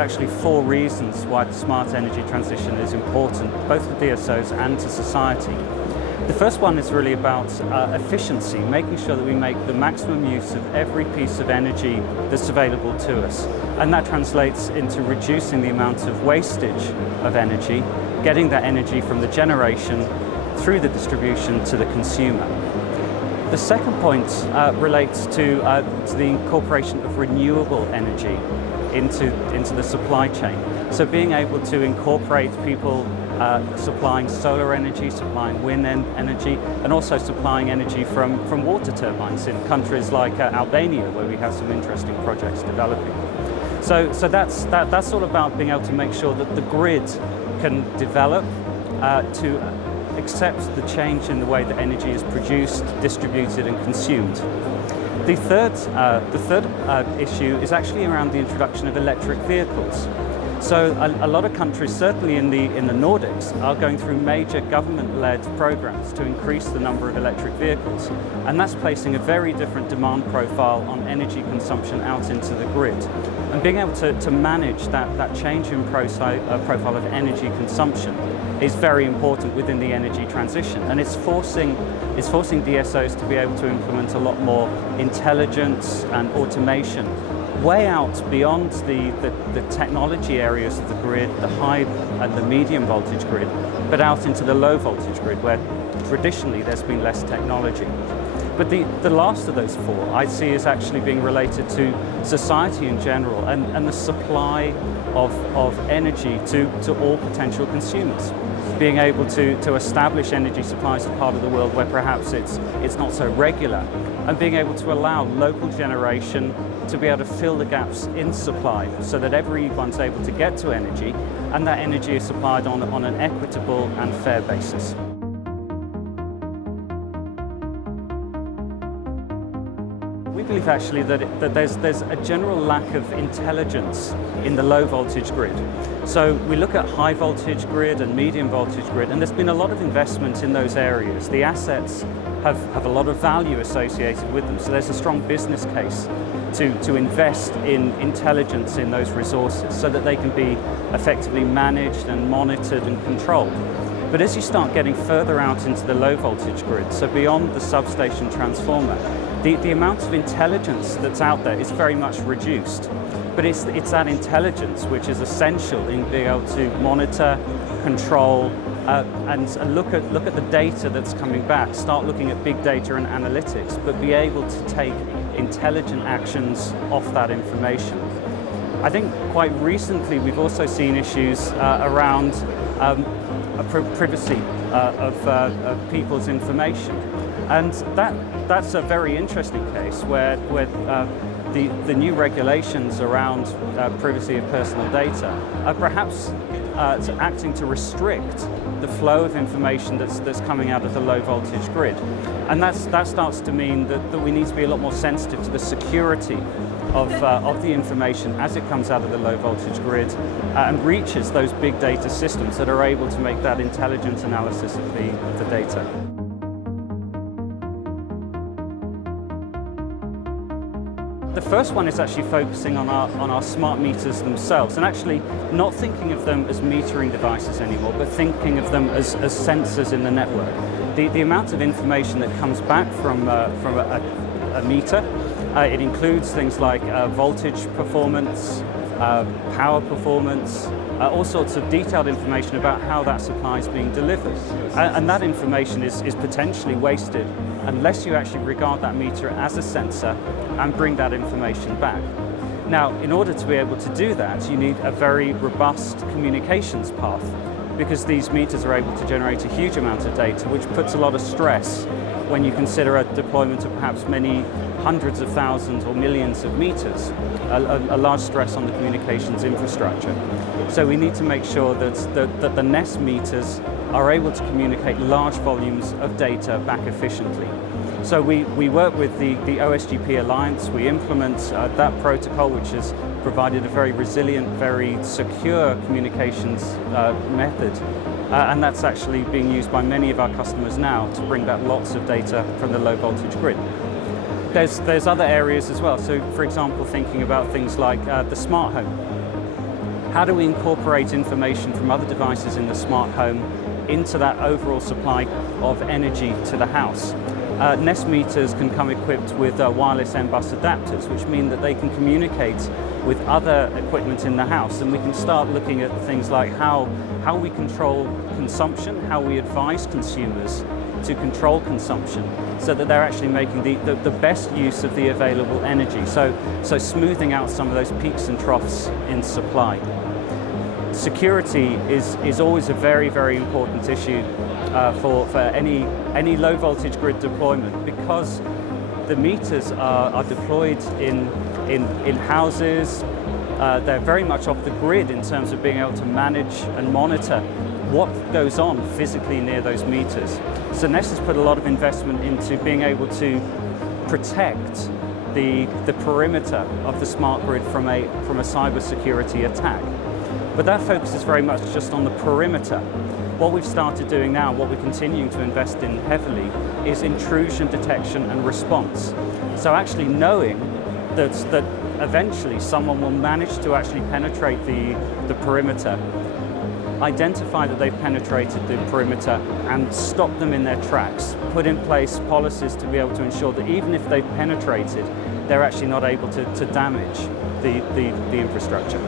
actually 4 reasons why the smart energy transition is important, both to DSOs and to society. The first one is really about efficiency, making sure that we make the maximum use of every piece of energy that's available to us. And that translates into reducing the amount of wastage of energy, getting that energy from the generation through the distribution to the consumer. The second point relates to the incorporation of renewable energy into the supply chain. So being able to incorporate people supplying solar energy, supplying wind energy, and also supplying energy from water turbines in countries like Albania, where we have some interesting projects developing. So that's all about being able to make sure that the grid can develop to accept the change in the way that energy is produced, distributed, and consumed. The third issue is actually around the introduction of electric vehicles. So a lot of countries, certainly in the Nordics, are going through major government-led programs to increase the number of electric vehicles. And that's placing a very different demand profile on energy consumption out into the grid. And being able to manage that change in profile of energy consumption is very important within the energy transition. And it's forcing DSOs to be able to implement a lot more intelligence and automation way out beyond the technology areas of the grid, the high and the medium voltage grid, but out into the low voltage grid where traditionally there's been less technology. But the last of those 4 I see as actually being related to society in general and the supply of energy to all potential consumers. Being able to establish energy supplies to part of the world where perhaps it's not so regular, and being able to allow local generation to be able to fill the gaps in supply so that everyone's able to get to energy, and that energy is supplied on an equitable and fair basis. We believe actually that there's a general lack of intelligence in the low voltage grid. So we look at high voltage grid and medium voltage grid, and there's been a lot of investment in those areas. The assets have a lot of value associated with them, so there's a strong business case to invest in intelligence in those resources so that they can be effectively managed and monitored and controlled. But as you start getting further out into the low voltage grid, so beyond the substation transformer, the amount of intelligence that's out there is very much reduced. But it's that intelligence which is essential in being able to monitor, control, and look at the data that's coming back, start looking at big data and analytics, but be able to take intelligent actions off that information. I think quite recently we've also seen issues around privacy of people's information. And that's a very interesting case where the new regulations around privacy of personal data are perhaps acting to restrict the flow of information that's coming out of the low voltage grid. And that starts to mean that we need to be a lot more sensitive to the security of the information as it comes out of the low voltage grid and reaches those big data systems that are able to make that intelligent analysis of the data. The first one is actually focusing on our smart meters themselves, and actually not thinking of them as metering devices anymore, but thinking of them as sensors in the network. The amount of information that comes back from a meter, it includes things like voltage performance, power performance, all sorts of detailed information about how that supply is being delivered. And that information is potentially wasted unless you actually regard that meter as a sensor and bring that information back. Now, in order to be able to do that, you need a very robust communications path, because these meters are able to generate a huge amount of data, which puts a lot of stress when you consider a deployment of perhaps many hundreds of thousands or millions of meters, a large stress on the communications infrastructure. So we need to make sure that the Nest meters are able to communicate large volumes of data back efficiently. So we work with the OSGP Alliance. We implement that protocol, which has provided a very resilient, very secure communications method. And that's actually being used by many of our customers now to bring back lots of data from the low voltage grid. There's other areas as well. So for example, thinking about things like the smart home. How do we incorporate information from other devices in the smart home into that overall supply of energy to the house? Nest meters can come equipped with wireless M-bus adapters, which mean that they can communicate with other equipment in the house, and we can start looking at things like how we control consumption, how we advise consumers to control consumption so that they're actually making the best use of the available energy. So smoothing out some of those peaks and troughs in supply. Security is always a very, very important issue for any low voltage grid deployment, because the meters are deployed in houses. They're very much off the grid in terms of being able to manage and monitor what goes on physically near those meters. So Nest has put a lot of investment into being able to protect the perimeter of the smart grid from a cybersecurity attack. But that focus is very much just on the perimeter. What we've started doing now, what we're continuing to invest in heavily, is intrusion detection and response. So actually knowing that eventually someone will manage to actually penetrate the perimeter, identify that they've penetrated the perimeter and stop them in their tracks, put in place policies to be able to ensure that even if they've penetrated, they're actually not able to damage the infrastructure.